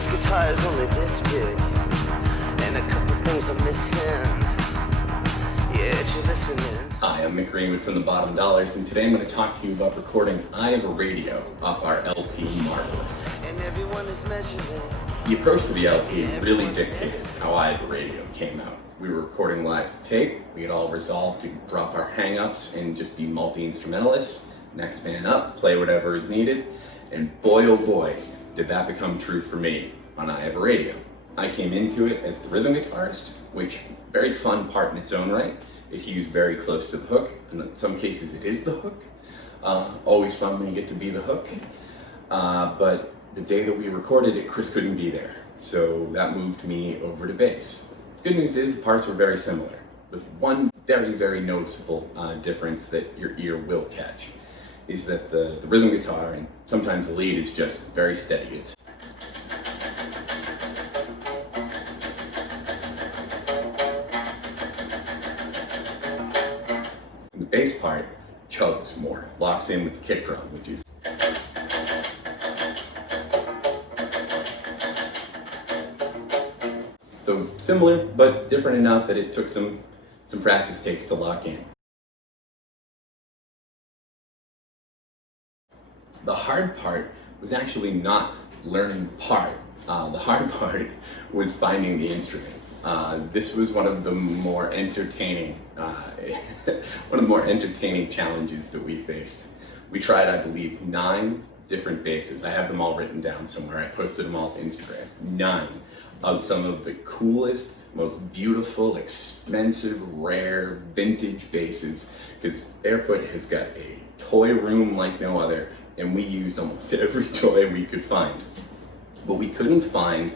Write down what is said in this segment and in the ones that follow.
this guitar is only this big, and a couple things are missing. Yeah, you're listening. Hi, I'm Mick Greenwood from the Bottom Dollars, and today I'm going to talk to you about recording I Have a Radio off our LP Marvelous. And everyone is measuring. The approach to the LP really dictated how I Have a Radio came out. We were recording live to tape. We had all resolved to drop our hang-ups and just be multi-instrumentalists. Next man up, play whatever is needed. And boy, oh boy, did that become true for me on I Have a Radio. I came into it as the rhythm guitarist, which very fun part in its own right. It cues very close to the hook, and in some cases it is the hook. Always fun when you get to be the hook. But the day that we recorded it, Chris couldn't be there, so that moved me over to bass. Good news is the parts were very similar, with one very, very noticeable difference that your ear will catch, is that the rhythm guitar and sometimes the lead is just very steady. It's the bass part chugs more, locks in with the kick drum, which is so similar, but different enough that it took some practice takes to lock in. The hard part was actually not learning the part. The hard part was finding the instrument. This was one of the more entertaining, challenges that we faced. We tried, I believe, 9 different basses. I have them all written down somewhere. I posted them all to Instagram. 9 of some of the coolest, most beautiful, expensive, rare, vintage basses, because Barefoot has got a toy room like no other, and we used almost every toy we could find. But we couldn't find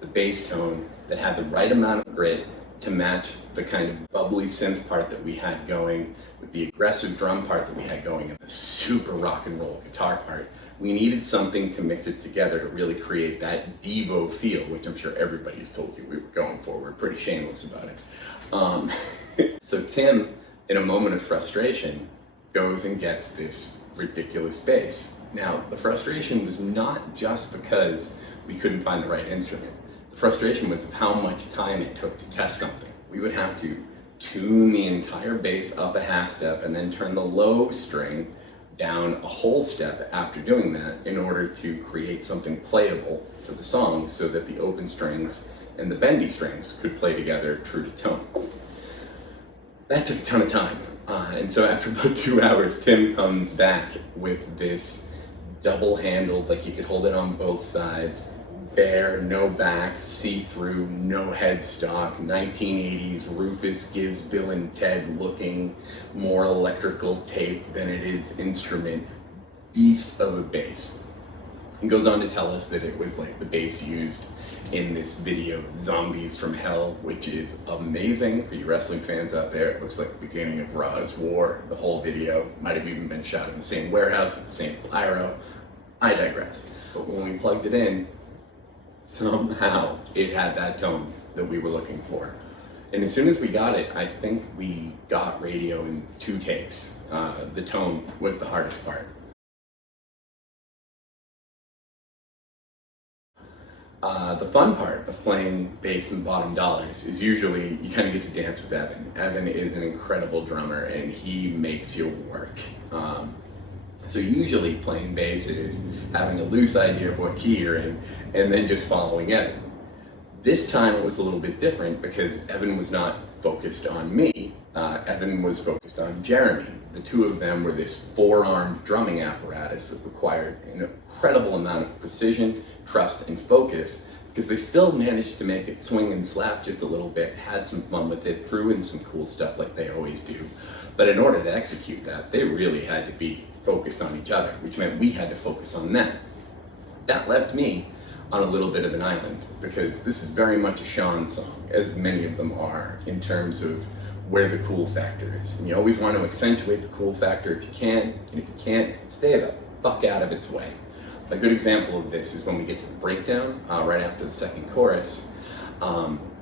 the bass tone that had the right amount of grit to match the kind of bubbly synth part that we had going, with the aggressive drum part that we had going, and the super rock and roll guitar part. We needed something to mix it together to really create that Devo feel, which I'm sure everybody has told you we were going for. We're pretty shameless about it. So Tim, in a moment of frustration, goes and gets this ridiculous bass. Now, the frustration was not just because we couldn't find the right instrument. The frustration was of how much time it took to test something. We would have to tune the entire bass up a half step and then turn the low string down a whole step after doing that in order to create something playable for the song so that the open strings and the bendy strings could play together true to tone. That took a ton of time. And so after about 2 hours, Tim comes back with this double-handled, like you could hold it on both sides, bare, no back, see-through, no headstock, 1980s Rufus Gives Bill and Ted looking, more electrical tape than it is instrument, beast of a bass. He goes on to tell us that it was like the bass used in this video, Zombies from Hell, which is amazing for you wrestling fans out there. It looks like the beginning of Raw's War. The whole video might have even been shot in the same warehouse with the same pyro. I digress. But when we plugged it in, somehow it had that tone that we were looking for. And as soon as we got it, I think we got radio in 2 takes. The tone was the hardest part. The fun part of playing bass in the Bottom Dollars is usually you kind of get to dance with Evan. Evan is an incredible drummer and he makes you work. So usually playing bass is having a loose idea of what key you're in and then just following Evan. This time it was a little bit different because Evan was not focused on me. Evan was focused on Jeremy. The two of them were this 4-armed drumming apparatus that required an incredible amount of precision, trust, and focus, because they still managed to make it swing and slap just a little bit, had some fun with it, threw in some cool stuff like they always do. But in order to execute that, they really had to be focused on each other, which meant we had to focus on them. That left me on a little bit of an island, because this is very much a Sean song, as many of them are, in terms of where the cool factor is. And you always want to accentuate the cool factor if you can, and if you can't, stay the fuck out of its way. A good example of this is when we get to the breakdown, right after the second chorus.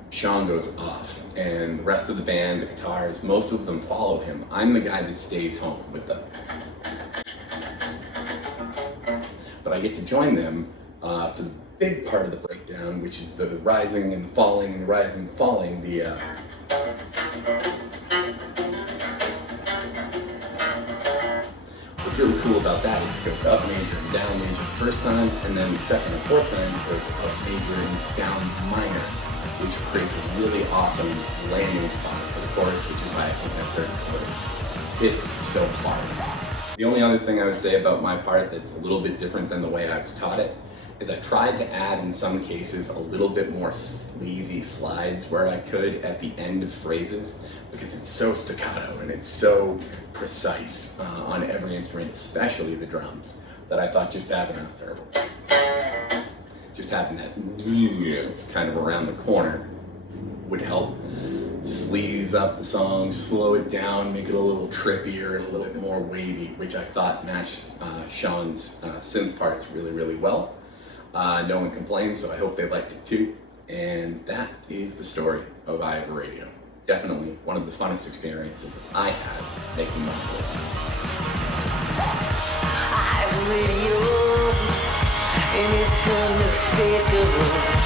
Sean goes off, and the rest of the band, the guitars, most of them follow him. I'm the guy that stays home with the... But I get to join them for the big part of the breakdown. down, which is the rising and the falling and the rising and the falling. What's really cool about that is it goes up major and down major the first time, and then the second and fourth time it goes up major and down minor, which creates a really awesome landing spot for the chorus, which is why I think that third chorus hits so hard. The only other thing I would say about my part that's a little bit different than the way I was taught it is I tried to add, in some cases, a little bit more sleazy slides where I could at the end of phrases, because it's so staccato and it's so precise on every instrument, especially the drums, that I thought just having that kind of around the corner would help sleaze up the song, slow it down, make it a little trippier and a little bit more wavy, which I thought matched Sean's synth parts really, really well. No one complained, so I hope they liked it too. And that is the story of I Have a Radio. Definitely one of the funnest experiences I had making my voice. I have a radio, and it's unmistakable.